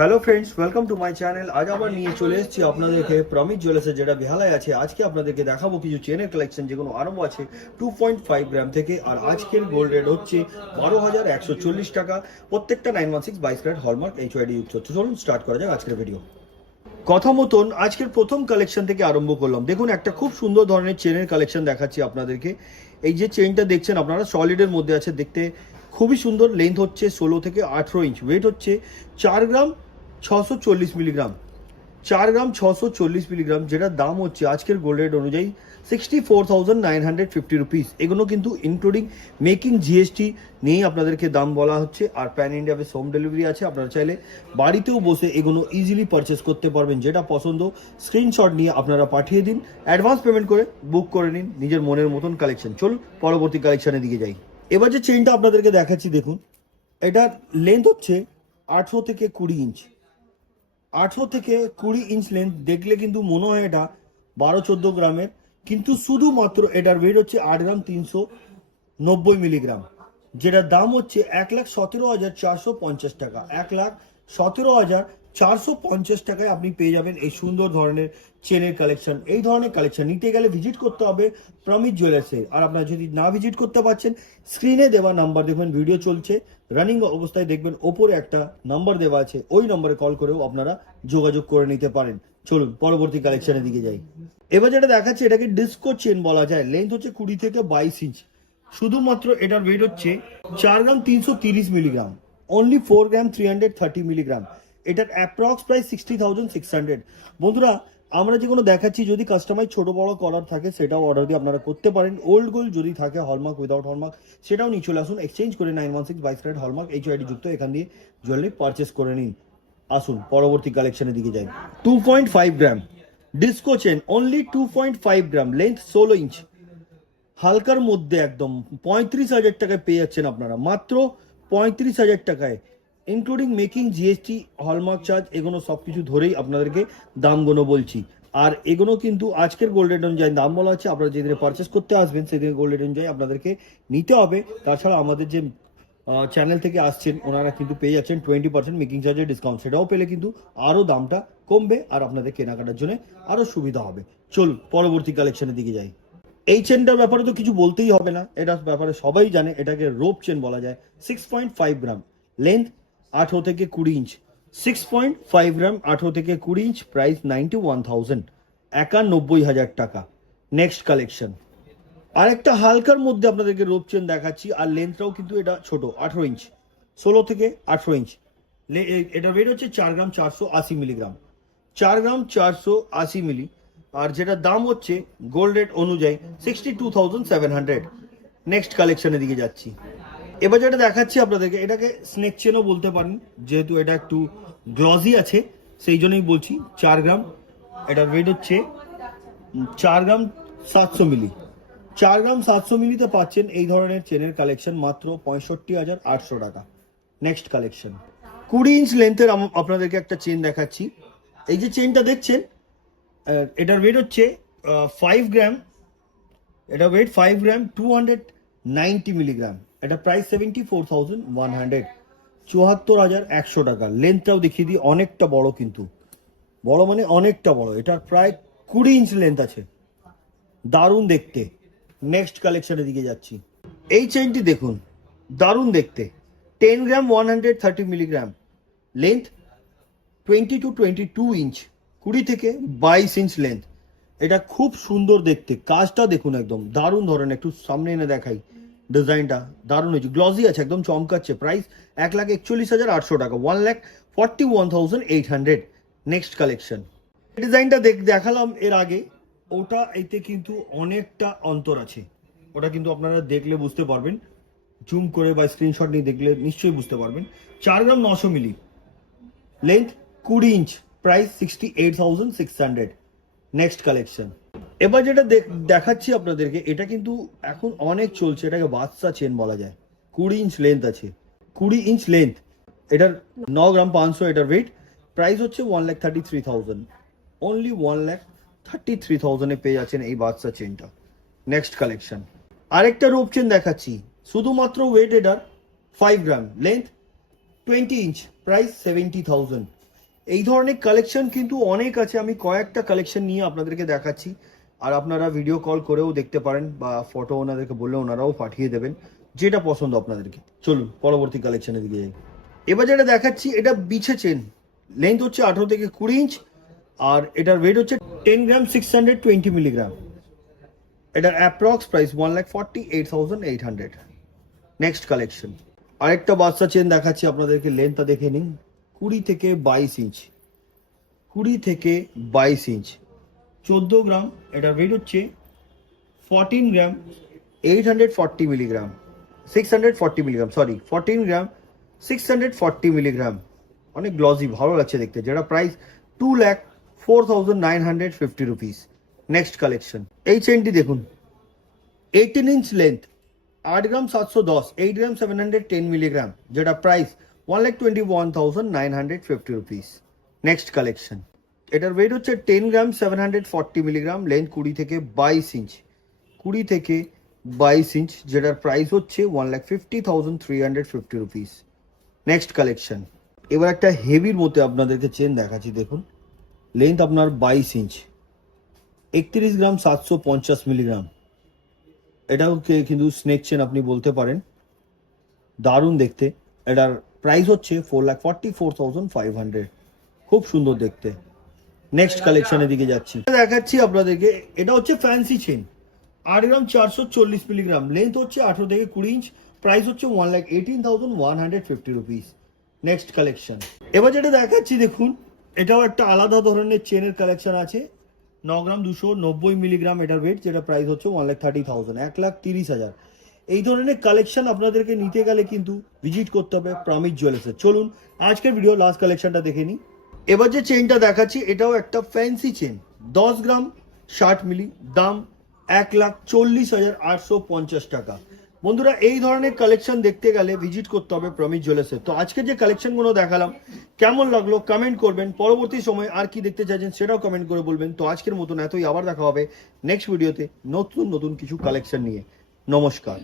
Hello friends, welcome to my channel. আজ আবার নিয়ে চলে এসেছি আপনাদেরকে প্রমিত জুয়েলার্সের যেটা বেহালায় আছে। আজকে আপনাদেরকে দেখাবো কিছু চেনের কালেকশন যেগুলো আরম্ভ আছে 2.5 গ্রাম থেকে। আর আজকের গোল্ড রেট হচ্ছে 12,140 টাকা, প্রত্যেকটা 916 22 ক্যারেট হলমার্ক HYD যুক্ত। চলুন স্টার্ট করা যাক আজকের ভিডিও। কথা মতন আজকের প্রথম কালেকশন থেকে আরম্ভ করলাম। দেখুন, একটা খুব সুন্দর ধরনের চেনের কালেকশন দেখাচ্ছি আপনাদেরকে। এই যে চেনটা দেখছেন আপনারা, সলিডের মধ্যে আছে, দেখতে খুবই সুন্দর। লেন্থ হচ্ছে 16 থেকে 18 ইঞ্চ, ওয়েট হচ্ছে 4 গ্রাম 640 মিলিগ্রাম, 4 গ্রাম 640 মিলিগ্রাম, যেটার দাম হচ্ছে আজকের গোল্ড রেট অনুযায়ী 64,950 রুপিস। এগুলো কিন্তু ইনক্লুডিং মেকিং জিএসটি নিয়েই আপনাদেরকে দাম বলা হচ্ছে। আর pan India base home delivery আছে, আপনারা চাইলে বাড়িতেও বসে এগুলো ইজিলি পারচেস করতে পারবেন। যেটা পছন্দ স্ক্রিনশট নিয়ে আপনারা পাঠিয়ে দিন, অ্যাডভান্স পেমেন্ট করে বুক করে নিন নিজের মনের মতন কালেকশন। চলুন পরবর্তী কালেকশনের দিকে যাই। এবার যে চেইনটা আপনাদেরকে দেখাচ্ছি, দেখুন এটার লেন্থ হচ্ছে 18 থেকে 20 ইঞ্চ। 18 থেকে 20 ইঞ্চ লেন্থ দেখলে কিন্তু মনে হয় এটা 12-14 গ্রামের, কিন্তু শুধুমাত্র এটার ওয়েট হচ্ছে 8 গ্রাম 390 মিলিগ্রাম, যেটার দাম হচ্ছে 1,17,450 টাকা। 1,17,450 টাকায় আপনি পেয়ে যাবেন এই সুন্দর ধরনের চেনের কালেকশন। এই ধরনের কালেকশন নিতে গেলে ভিজিট করতে হবে প্রমিত জুয়েলার্সে। আর আপনারা যদি না ভিজিট করতে পারছেন, স্ক্রিনে দেওয়া নাম্বার দেখবেন, ভিডিও চলছে রানিং অবস্থায়, দেখবেন ওপরে একটা নাম্বার দেওয়া আছে, ওই নম্বরে কল করেও আপনারা যোগাযোগ করে নিতে পারেন। চলুন পরবর্তী কালেকশনের দিকে যাই। এবার যেটা দেখাচ্ছে এটাকে ডিস্কো চেন বলা যায়। লেন্থ হচ্ছে 20 থেকে 22 ইঞ্চ, শুধুমাত্র এটার ওয়েট হচ্ছে 4 গ্রাম 330 মিলিগ্রাম, অনলি 4 গ্রাম 330 মিলিগ্রাম। এটার অ্যাপ্রক্স প্রাইস 60,600। বন্ধুরা, আমরা যেগুলো দেখাচ্ছি, যদি কাস্টমাইজ ছোট বড় করার থাকে সেটাও অর্ডার দিয়ে আপনারা করতে পারেন। ওল্ড গোল্ড যদি থাকে, হলমার্ক উইদাউট হলমার্ক, সেটাও নিয়ে চলে আসুন। এক্সচেঞ্জ করে 916 22 ক্যারেট হলমার্ক HYD যুক্ত এখান দিয়ে জুয়েলারি পারচেস করে নিন। আসুন পরবর্তী কালেকশনের দিকে যাই। 2.5 গ্রাম ডিস্কো চেন, অনলি 2.5 গ্রাম, লেন্থ 16 ইঞ্চ, হালকার মধ্যে একদম 35,000 টাকায় পেয়ে যাচ্ছেন আপনারা, মাত্র 35,000 টাকায়, including making GST hallmark charge, এগুলো সব কিছু ধরেই আপনাদেরকে দামগুলো বলছি। আর এগুলো কিন্তু আজকের গোল্ড রেট অনুযায়ী দাম বলা আছে। আপনারা যেদিনে পারচেস করতে আসবেন সেদিন গোল্ড রেট অনুযায়ী আপনাদেরকে নিতে হবে। তাছাড়া আমাদের যে চ্যানেল থেকে আসছেন ওনারা কিন্তু পেয়ে যাচ্ছেন 20% মেকিং চার্জের ডিসকাউন্ট, সেটাও পেলে কিন্তু আরও দামটা কমবে আর আপনাদের কেনাকাটার জন্য আরও সুবিধা হবে। চলুন পরবর্তী কালেকশনের দিকে যাই। এই চেনটার ব্যাপারে তো কিছু বলতেই হবে না, এটার ব্যাপারে সবাই জানে, এটাকে রোপ চেন বলা যায়। 6.5 গ্রাম, লেন্থ 18 থেকে 20 ইঞ্চ, 6.5 গ্রাম 18 থেকে 20 ইঞ্চ, প্রাইস 91,000, 91,000 টাকা। নেক্সট কালেকশন, আরেকটা হালকার মধ্যে আপনাদেরকে রোপ চেন দেখাচ্ছি। আর লেন্থটাও কিন্তু এটা ছোট, 18 ইঞ্চ, 16 থেকে 18 ইঞ্চ। এটা ওয়েট হচ্ছে 4 গ্রাম 480 মিলিগ্রাম, 4 গ্রাম 480 মিলি। আর যেটা দাম হচ্ছে গোল্ড রেট অনুযায়ী 62,700। নেক্সট কালেকশনের দিকে যাচ্ছি। এবার যেটা দেখাচ্ছি আপনাদেরকে, এটাকে স্নেক চেনও বলতে পারেন, যেহেতু এটা একটু গ্লসি আছে সেই জন্যই বলছি। 4 গ্রাম, এটার ওয়েট হচ্ছে 4 গ্রাম 700 মিলি, 4 গ্রাম 700 মিলিতে পাচ্ছেন এই ধরনের চেনের কালেকশন মাত্র 65,800 টাকা। নেক্সট কালেকশন, 20 ইঞ্চ লেন্থের আপনাদেরকে একটা চেন দেখাচ্ছি। এই যে চেনটা দেখছেন, এটার ওয়েট হচ্ছে 5 গ্রাম, এটা ওয়েট 5 গ্রাম 290 মিলিগ্রাম। এটা প্রাইস 74,100, 74,100 টাকা। লেন্থটাও দেখিয়ে দিই, অনেকটা বড়, কিন্তু বড় মানে অনেকটা বড়। এটার প্রায় 20 ইঞ্চ লেন্থ আছে, দারুণ দেখতে। নেক্সট কালেকশনের দিকে যাচ্ছি। এই চেনটি দেখুন, দারুণ দেখতে, 10 গ্রাম 130 মিলিগ্রাম, লেন্থ 20 to 22 ইঞ্চ, 20 থেকে 22 ইঞ্চ লেন্থ। এটা খুব সুন্দর দেখতে, কাজটা দেখুন একদম দারুণ ধরনের। একটু সামনে এনে দেখাই, ডিজাইনটা দারুণ হয়েছে, গ্লসি আছে, একদম চমকাচ্ছে। প্রাইস 1,41,800 টাকা, 1,41,800। নেক্সট কালেকশন, ডিজাইনটা দেখালাম এর আগে, ওটা এতে কিন্তু অনেকটা অন্তর আছে, ওটা কিন্তু আপনারা দেখলে বুঝতে পারবেন, জুম করে বা স্ক্রিনশট নিয়ে দেখলে নিশ্চয়ই বুঝতে পারবেন। 4 gram 900 milli, length 20 inch, price 68,600। Next collection, এবার যেটা দেখাচ্ছি আপনাদেরকে, এটা কিন্তু এখন অনেক চলছে, এটাকে বাদশা চেন বলা যায়। 20 ইঞ্চ লেন্থ আছে, 20 ইঞ্চ লেন্থ, এটার 9 গ্রাম 500 এটার ওয়েট। প্রাইস হচ্ছে 1,33,000, অনলি 1,33,000 এ পেয়ে যাচ্ছেন এই বাদশা চেনটা। নেক্সট কালেকশন, আরেকটা রোপ চেন দেখাচ্ছি, শুধুমাত্র ওয়েট এটার 5 গ্রাম, লেন্থ 20 ইঞ্চ, প্রাইস 70,000, এই ধরনের কালেকশন কিন্তু অনেক আছে, আমি কয়েকটা কালেকশন নিয়ে আপনাদেরকে দেখাচ্ছি, আর আপনারা ভিডিও কল করেও দেখতে পারেন বা ফটো ওনাদেরকে বললে ওনারাও পাঠিয়ে দেবেন যেটা পছন্দ আপনাদেরকে। চলুন পরবর্তী কালেকশনের দিকে যাই। এবার যেটা দেখাচ্ছি এটা বিছে চেন, লেন্থ হচ্ছে 18 থেকে 20 ইঞ্চ, আর এটার ওয়েট হচ্ছে 10 গ্রাম 620 মিলিগ্রাম। এটার অ্যাপ্রক্স প্রাইস 1,48,800। নেক্সট কালেকশন আরেকটা বাচ্চা চেন দেখাচ্ছি আপনাদেরকে, লেন্থটা দেখে নিন, 20 থেকে 22 ইঞ্চ, 20 থেকে 22 ইঞ্চ, 14 গ্রাম। এটার ওয়েট হচ্ছে 14 গ্রাম 840 মিলিগ্রাম, 640 মিলিগ্রাম, সরি 14 গ্রাম 640 মিলিগ্রাম। অনেক গ্লসি, ভালো লাগছে দেখতে, যেটা প্রাইস 2,04,950 রুপিস। নেক্সট কালেকশন এই চেনটি দেখুন, 18 ইঞ্চ লেন্থ, 8 গ্রাম 710, 8 গ্রাম 710 মিলিগ্রাম, যেটা প্রাইস 1,21,950 রুপিস। নেক্সট কালেকশন এটার ওয়েট হচ্ছে 10 গ্রাম 740 মিলিগ্রাম, লেন্থ 20 থেকে 22 ইঞ্চ, 20 থেকে 22 ইঞ্চ, যেটার প্রাইস হচ্ছে 1,50,350 রুপিস। নেক্সট কালেকশন এবার একটা হেভির মধ্যে আপনাদেরকে চেন দেখাচ্ছি, দেখুন লেন্থ আপনার 22 ইঞ্চ, 31 গ্রাম 750 মিলিগ্রাম। এটাও কিন্তু স্নেক চেন আপনি বলতে পারেন, দারুণ দেখতে। এটার প্রাইস হচ্ছে 4,44,500, খুব সুন্দর দেখতে। নেক্সট কালেকশনের দিকে যাচ্ছি, দেখাচ্ছি আপনাদেরকে, এটা হচ্ছে ফ্যান্সি চেন, 8 গ্রাম 440 মিলিগ্রাম, লেন্থ হচ্ছে 18 থেকে 20 ইঞ্চ, প্রাইস হচ্ছে 1,18,150 রুপিস। নেক্সট কালেকশন এবার যেটা দেখাচ্ছি দেখুন, এটাও একটা আলাদা ধরনের চেনের কালেকশন আছে, 9 গ্রাম 290 মিলিগ্রাম এটার ওয়েট, যেটা প্রাইস হচ্ছে 1,30,000, 1,30,000। এই ধরনের কালেকশন আপনাদেরকে নিতে গেলে কিন্তু ভিজিট করতে হবে প্রমিত জুয়েলার্সে। চলুন আজকের ভিডিও লাস্ট কালেকশনটা দেখে নিই। এবার যে চেনটা দেখাচ্ছি এটাও একটা ফ্যান্সি চেন, 10 গ্রাম 60 মিলি, দাম 1,40,850 টাকা। বন্ধুরা এই ধরনের কালেকশন দেখতে গেলে ভিজিট করতে হবে প্রমিত জুয়েলার্সে। তো আজকে যে কালেকশনগুলো দেখালাম কেমন লাগলো কমেন্ট করবেন, পরবর্তী সময় আর কি দেখতে চাইছেন সেটাও কমেন্ট করে বলবেন। তো আজকের মতন এতই, আবার দেখা হবে নেক্সট ভিডিওতে নতুন নতুন কিছু কালেকশন নিয়ে। নমস্কার।